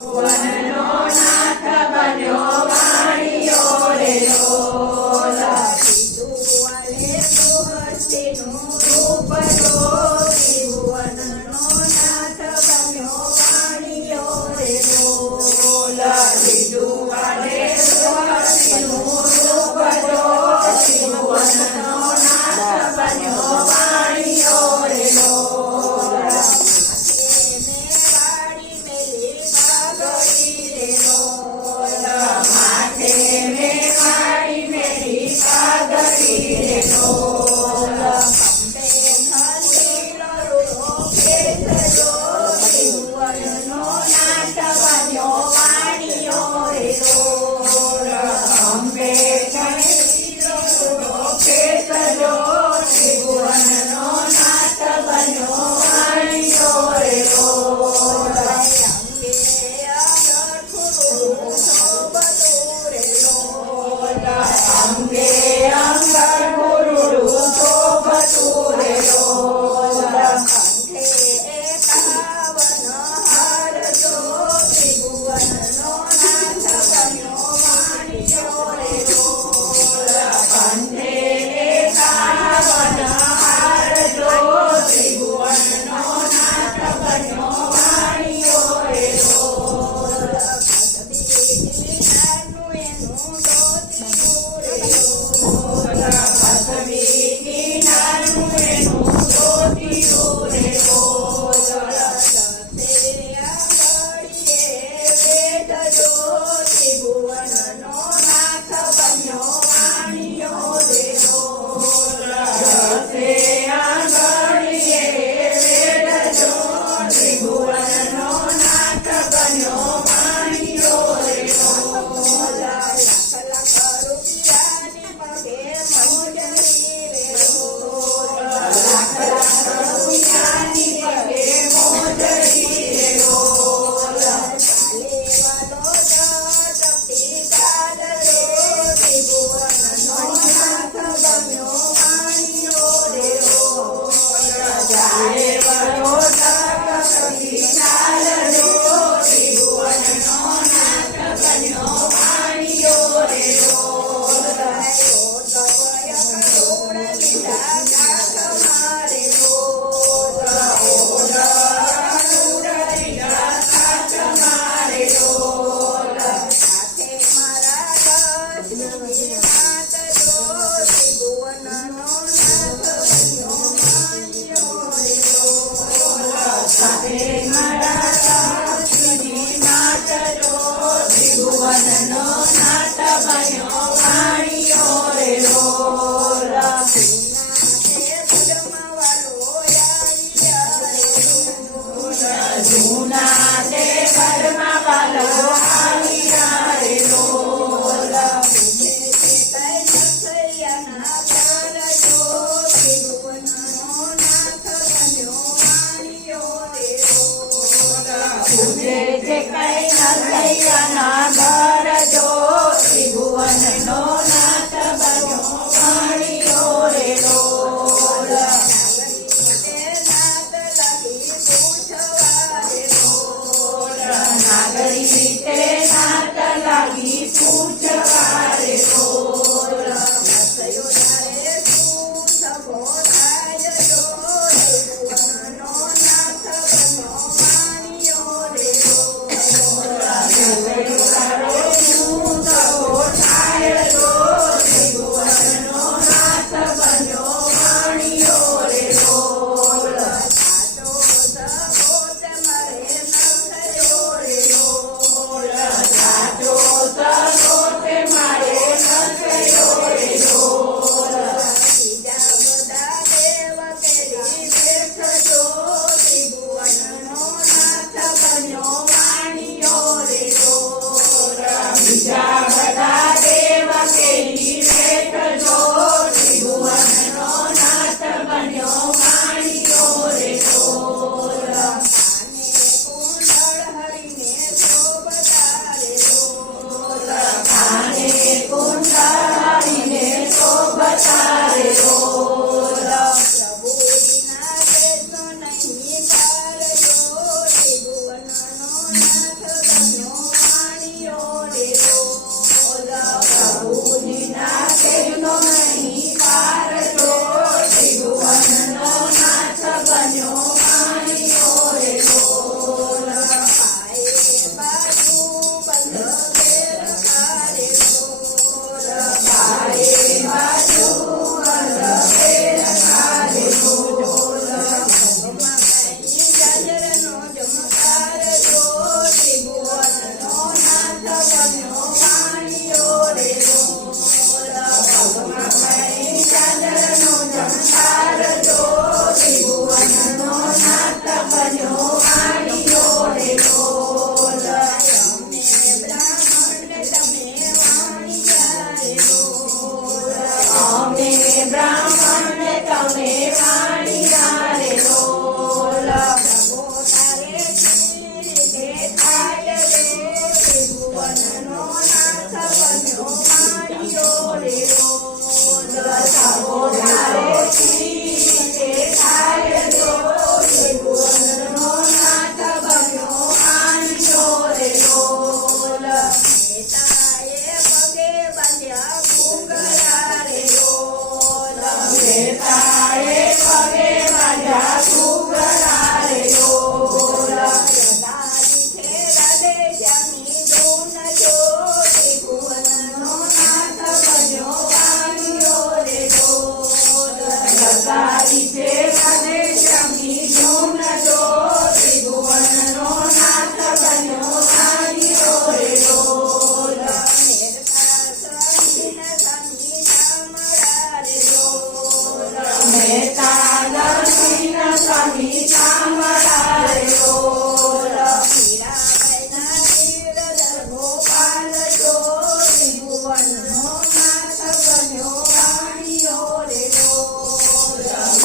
વનનો નાથ બન્યો વાણિયો રે લોલ. વાલે સુહૃતિનું રૂપ જોઈ ભુવનનો નાથ બન્યો વાણિયો રે લોલ. લીધું વાલે સુહૃતિનું રૂપ જોઈ ભુવનનો નાથ બન્યો વાણિયો રે લોલ. માથે મેં વાળી મેલી પાઘડી રે લોલ. અંબે ખંડેલો કેસજો ત્રિભુવનનો નાથ બન્યો વાણિયો રે લોલ. અંગે અંગર ગુરુડું શોભતું રે લોલ. કંઠે એકાવન હાર જો ત્રિભુવનનો નાથ બન્યો વાણિયો રે લોલ. પથવીથી નાનું એનું ધોતિયું રે લોલ. ત્રિભુવનનો નાથ બન્યો વાણિયો રે લોલ. રસે આંગળીએ વેડજો ત્રિભુવનનો નાથ બન્યો વાણિયો રે લોલ. લાખ લાખ રૂપિયાની પગે મોજડી રે લોલ. લાખ લાખ રૂપિયાની પગે મોજડી રે લોલ. ચાલેવાલો જપતી ચાલજો ત્રિભુવનનો નાથ બન્યો વાણિયો રે લોલ. ચાલે વરો તપતી ચાલજો ત્રિભુવનનો નાથ બન્યો વાણિયો રે લોલ. સાથે મારા લક્ષ્મી માતરો ત્રિભુવનનો નાથ બન્યો વાણિયો રે લોલ. જૂના તે ઘરમાં વાલો આવ્યા રે લોલ. પૂજે છે કઈ નરસૈયાના ઘર જો ત્રિભુવનનો નાથ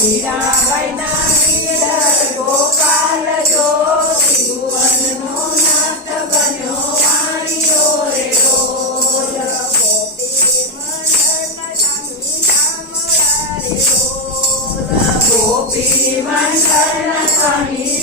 મીરાબાઈના નીડર ગોપાલ જો ત્રિભુવનનો નાથ બન્યો વાણિયો રે રોજ. ગોપી મંડળના સ્વામી શામળા રે રોજ. ગોપી મંડળના સ્વામી